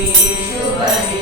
Yesus.